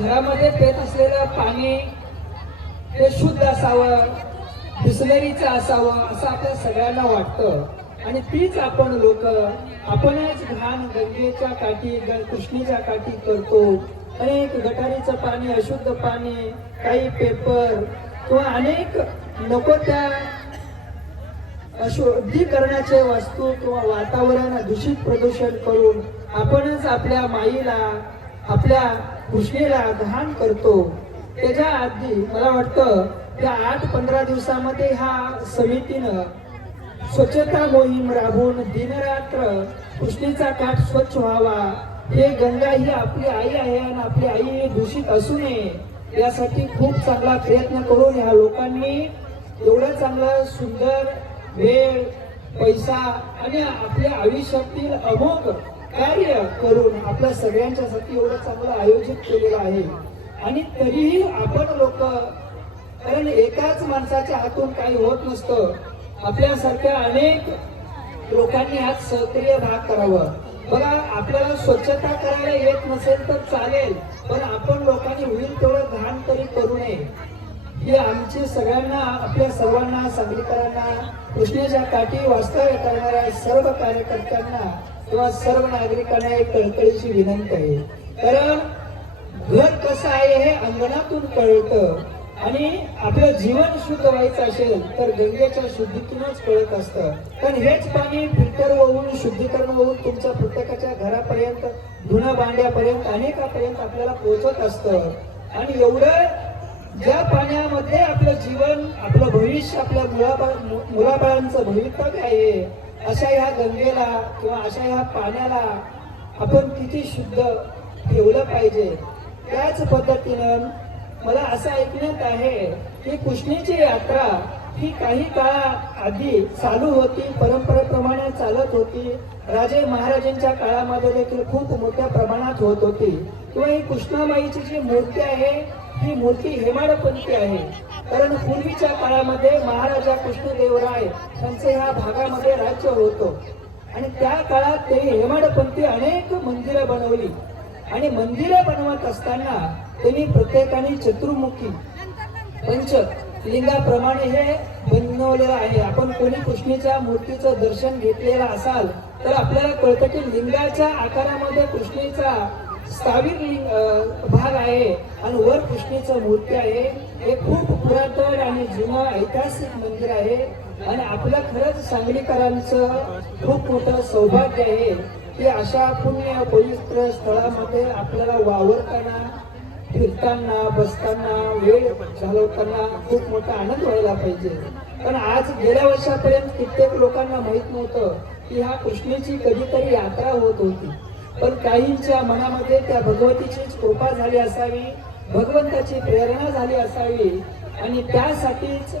घरामध्ये पेत असलेलं पाणी हे शुद्ध असावं, बिसलरीचं असावं असं आपल्या सगळ्यांना वाटतं. आणि तीच आपण लोक आपणच घाण गंगेच्या काठी कृष्णेच्या काठी करतो. अनेक गटारीचं पाणी, अशुद्ध पाणी, काही पेपर किंवा अनेक नको त्या अशुद्धीकरणाचे वस्तू किंवा वातावरण दूषित प्रदूषण करून आपणच आपल्या माईला, आपल्या कृष्णेला घाण करतो. त्याच्या आधी मला वाटतं त्या 8-15 दिवसामध्ये ह्या समितीनं स्वच्छता मोहीम राबवून दिनरात्र कृष्णेचा काठ स्वच्छ व्हावा. हे गंगा ही आपली आई आहे आणि आपली आई दूषित असू नये यासाठी खूप चांगला प्रयत्न करून ह्या लोकांनी एवढं चांगलं सुंदर वेळ, पैसा आणि आपल्या आयुष्यातील अमोघ कार्य करून आपल्या सगळ्यांच्यासाठी एवढं चांगलं आयोजित केलेलं आहे. आणि तरीही आपण लोक, कारण एकाच माणसाच्या हातून काही होत नसतं, आपल्यासारख्या अनेक लोकांनी आज सक्रिय भाग करावा. बघा, आपल्याला स्वच्छता करायला येत नसेल तर चालेल, पण आपण लोकांनी होईल तेवढं घाण तरी करू नये. ही आमची सगळ्यांना, आपल्या सर्वांना, सांगलीकरांना, कृष्णेच्या काठी वास्तव्य करणाऱ्या सर्व कार्यकर्त्यांना किंवा सर्व नागरिकांना एक कळकळीची विनंती आहे. कारण घर कसं आहे हे अंगणातून कळतं आणि आपलं जीवन शुद्ध व्हायचं असेल तर गंगेच्या शुद्धीतूनच कळत असतं. कारण हेच पाणी फिल्टर होऊन, शुद्धीकरण होऊन तुमच्या प्रत्येकाच्या घरापर्यंत, धुणं भांड्यापर्यंत, अनेकापर्यंत आपल्याला पोहोचत असतं. आणि एवढं ज्या पाण्यामध्ये आपलं जीवन, आपलं भविष्य, आपल्या मुलाबाळांचं भवितव्य आहे, अशा ह्या गंगेला किंवा अशा ह्या पाण्याला आपण किती शुद्ध ठेवलं पाहिजे. त्याच पद्धतीनं मला असं ऐकण्यात आहे की कृष्णेची यात्रा ही काही काळाआधी चालू होती, परंपरेप्रमाणे चालत होती. राजे महाराजांच्या काळामध्ये देखील खूप मोठ्या प्रमाणात होत होती. किंवा ही कृष्णामाईची जी मूर्ती आहे ही मूर्ती हेमाडपंथी आहे. कारण पूर्वीच्या काळामध्ये महाराजा कृष्णदेवराय यांचं ह्या भागामध्ये राज्य होतं आणि त्या काळात ते हेमाडपंथी अनेक मंदिरं बनवली. आणि मंदिरं बनवत असताना त्यांनी प्रत्येकाने चतुर्मुखी पंचलिंगाप्रमाणे हे बनवलेलं आहे. आपण कोणी कृष्णेच्या मूर्तीचं दर्शन घेतलेलं असाल तर आपल्याला कळतं की लिंगाच्या आकारामध्ये कृष्णेचा स्थावीर भाग आहे आणि वर कृष्णेचं मूर्ती आहे. हे खूप पुरातन आणि जुनं ऐतिहासिक मंदिर आहे. आणि आपलं खरंच सांगलीकरांचं खूप मोठं सौभाग्य आहे की अशा पुण्य पवित्र स्थळामध्ये आपल्याला वावरताना, फिरताना, बसताना, वेळ घालवताना खूप मोठा आनंद व्हायला पाहिजे. पण आज गेल्या वर्षापर्यंत कित्येक लोकांना माहित नव्हतं की ह्या कृष्णेची कधीतरी यात्रा होत होती. पण काहींच्या मनामध्ये त्या भगवतीचीच कृपा झाली असावी, भगवंताची प्रेरणा झाली असावी आणि त्यासाठीच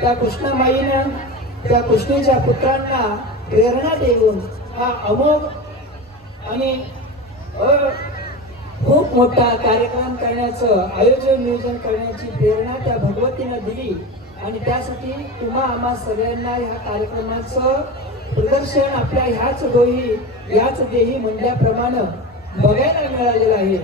त्या कृष्णामाईनं त्या कृष्णेच्या पुत्रांना प्रेरणा देऊन हा अमोघ आणि खूप मोठा कार्यक्रम करण्याचं आयोजन, नियोजन करण्याची प्रेरणा त्या भगवतीनं दिली. आणि त्यासाठी तुम्हा आम्हा सगळ्यांना ह्या कार्यक्रमाचं प्रदर्शन आपल्या ह्याच डोही याच देही म्हणल्याप्रमाणे बघायला मिळालेलं आहे.